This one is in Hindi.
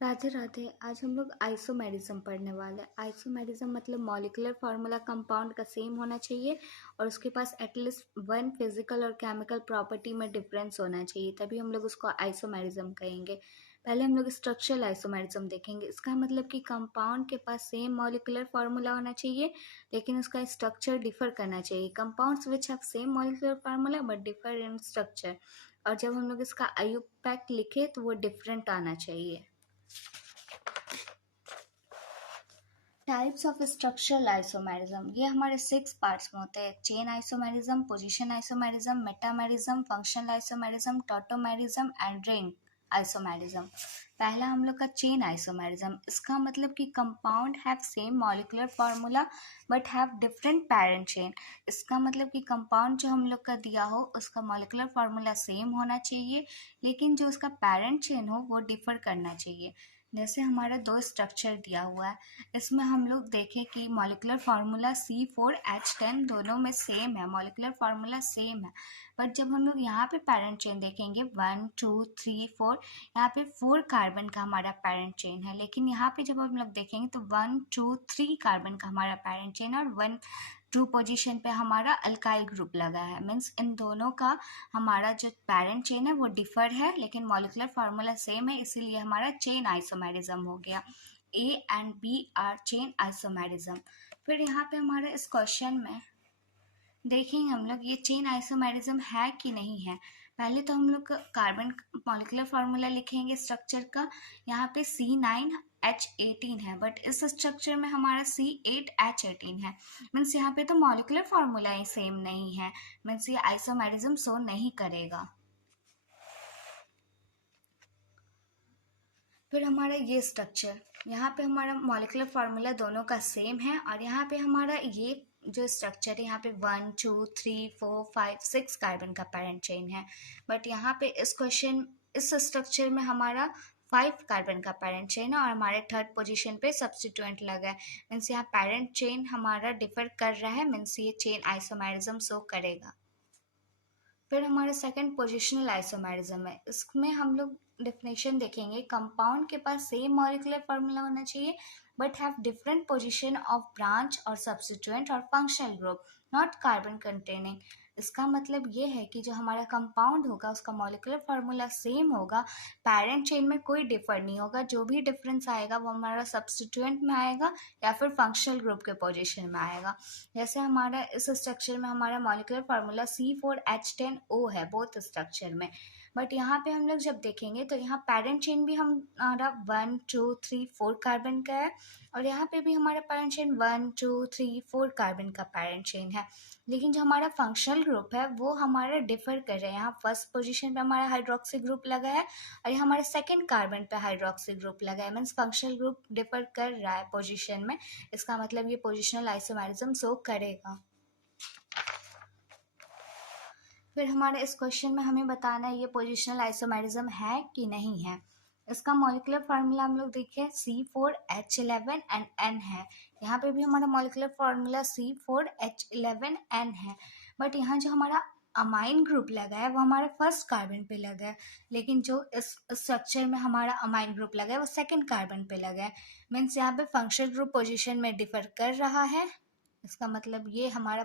राधे राधे। आज हम लोग आइसोमेरिज्म पढ़ने वाले हैं। आइसोमेरिज्म मतलब मॉलिक्यूलर फार्मूला कंपाउंड का सेम होना चाहिए और उसके पास एटलीस्ट वन फिजिकल और केमिकल प्रॉपर्टी में डिफरेंस होना चाहिए, तभी हम लोग उसको आइसोमेरिज्म कहेंगे। पहले हम लोग स्ट्रक्चरल आइसोमेरिज्म देखेंगे। इसका मतलब कि कंपाउंड के पास सेम मॉलिक्यूलर फार्मूला होना चाहिए लेकिन उसका स्ट्रक्चर डिफर करना चाहिए। Compounds which have same molecular formula but differ in structure, और जब हम लोग इसका आईयूपैक लिखे तो वो डिफरेंट आना चाहिए। टाइप्स ऑफ स्ट्रक्चरल आइसोमेरिज्म, ये हमारे 6 पार्ट्स में होते हैं। Chain isomerism, position isomerism, metamerism, functional isomerism, tautomerism and ring isomerism. पहला हम लोग का चेन आइसोमेरिज्म। इसका मतलब कि compound have same molecular formula but have different parent chain. इसका मतलब कि कंपाउंड जो हम लोग का दिया हो उसका मॉलिक्यूलर फार्मूला सेम होना चाहिए लेकिन जो उसका पैरेंट चेन हो वो डिफर करना चाहिए। जैसे हमारा 2 स्ट्रक्चर दिया हुआ है, इसमें हम लोग देखें कि मॉलिक्यूलर फार्मूला C4H10 दोनों में सेम है, मॉलिक्यूलर फार्मूला सेम है। बट जब हम लोग यहाँ पे पैरेंट चेन देखेंगे 1 2 3 4, यहाँ पे 4 कार्बन का हमारा पैरेंट चेन है, लेकिन यहाँ पे जब हम लोग देखेंगे तो 1 2 3 कार्बन का हमारा पैरेंट चेन है और 1 2 पोजीशन पे हमारा अल्काइल ग्रुप लगा है। मीन्स इन दोनों का हमारा जो पैरेंट चेन है वो डिफर है लेकिन मॉलिक्यूलर फार्मूला सेम है, इसीलिए हमारा चेन आइसोमेरिज्म हो गया। A and B are chain isomerism. फिर यहाँ पे हमारे इस क्वेश्चन में देखेंगे हम लोग ये चेन आइसोमेरिज्म है कि नहीं है। पहले तो हम लोग कार्बन मॉलिक्यूलर फार्मूला लिखेंगे स्ट्रक्चर का। यहाँ पे C9H18 है बट इस स्ट्रक्चर में हमारा C8H18 है। मीन्स यहाँ पे तो मॉलिक्यूलर फार्मूला ही सेम नहीं है, मीन्स ये आइसोमेरिज्म शो नहीं करेगा। फिर हमारा ये स्ट्रक्चर, यहाँ पे हमारा मॉलिक्यूलर फार्मूला दोनों का सेम है और यहाँ पे हमारा ये जो स्ट्रक्चर है यहाँ पे 1 2 3 4 5 6 कार्बन का पैरेंट चेन है। बट यहाँ पे इस क्वेश्चन इस स्ट्रक्चर में हमारा 5 कार्बन का पैरेंट चेन है और हमारे थर्ड पोजीशन पे सब्स्टिट्यूएंट लगा है। मीन्स यहाँ पैरेंट चेन हमारा डिफर कर रहा है, मीन्स ये चेन आइसोमेरिज्म शो करेगा। फिर हमारा सेकंड पोजिशनल आइसोमेरिज्म है। इसमें हम लोग डेफिनेशन देखेंगे, कंपाउंड के पास सेम मॉलिक्यूलर फार्मूला होना चाहिए but have different position of branch और सब्स्टिट्यूएंट और functional group not carbon containing. इसका मतलब ये है कि जो हमारा कंपाउंड होगा उसका मॉलिक्यूलर फार्मूला सेम होगा, पैरेंट चेन में कोई डिफर नहीं होगा, जो भी डिफरेंस आएगा वो हमारा सब्स्टिट्यूएंट में आएगा या फिर फंक्शनल ग्रुप के पोजीशन में आएगा। जैसे हमारा इस स्ट्रक्चर में हमारा मॉलिक्यूलर फार्मूला C4H10O है बोथ स्ट्रक्चर में। बट यहाँ पे हम लोग जब देखेंगे तो यहाँ पैरेंट चेन भी हमारा 1 2 3 4 कार्बन का है और यहाँ पे भी हमारा पैरेंट चेन 1 2 3 4 कार्बन का पैरेंट चेन है, लेकिन जो हमारा फंक्शनल ग्रुप है वो हमारा डिफर कर रहा है। यहाँ फर्स्ट पोजीशन पे हमारा हाइड्रोक्सी ग्रुप लगा है और यहाँ हमारे सेकेंड कार्बन पे हाइड्रोक्सी ग्रुप लगा है। मीन्स फंक्शनल ग्रुप डिफर कर रहा है पोजीशन में, इसका मतलब ये पोजिशनल आइसोमेरिज्म शो करेगा। फिर हमारे इस क्वेश्चन में हमें बताना है ये पोजिशनल आइसोमेरिज्म है कि नहीं है। इसका मॉलिक्यूलर फार्मूला हम लोग देखें C4H11 एंड N है। यहाँ पे भी हमारा मॉलिक्यूलर फार्मूला C4H11N है। बट यहाँ जो हमारा अमाइन ग्रुप लगा है वो हमारे फर्स्ट कार्बन पे लगा है, लेकिन जो इस स्ट्रक्चर में हमारा अमाइन ग्रुप लगा है वो सेकंड कार्बन पे लगा है। मीन्स यहाँ पे फंक्शनल ग्रुप पोजीशन में डिफर कर रहा है। इसका मतलब ये हमारा